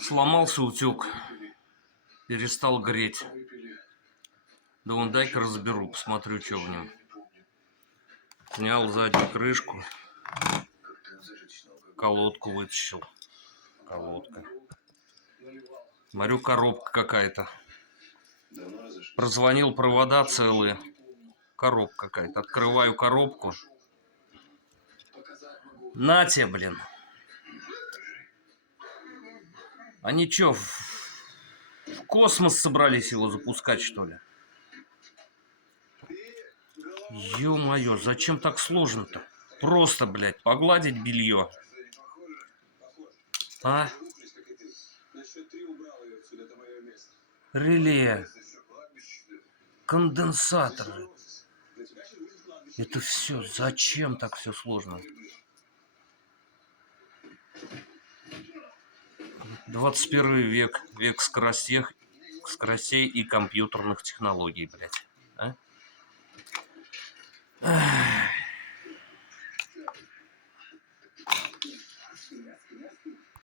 Сломался утюг. Перестал греть. Да вон, дай-ка разберу, посмотрю, что в нем. Снял заднюю крышку. Колодку вытащил. Колодка. Смотрю, коробка какая-то. Прозвонил, провода целые. Коробка какая-то. Открываю коробку. На тебе, блин. Они что, в космос собрались его запускать, что ли? Ё-моё, зачем так сложно-то? Просто, блядь, погладить белье. А? Реле. Конденсаторы. Это все. Зачем так все сложно? 21 век. Век скоростей и компьютерных технологий, блядь. А?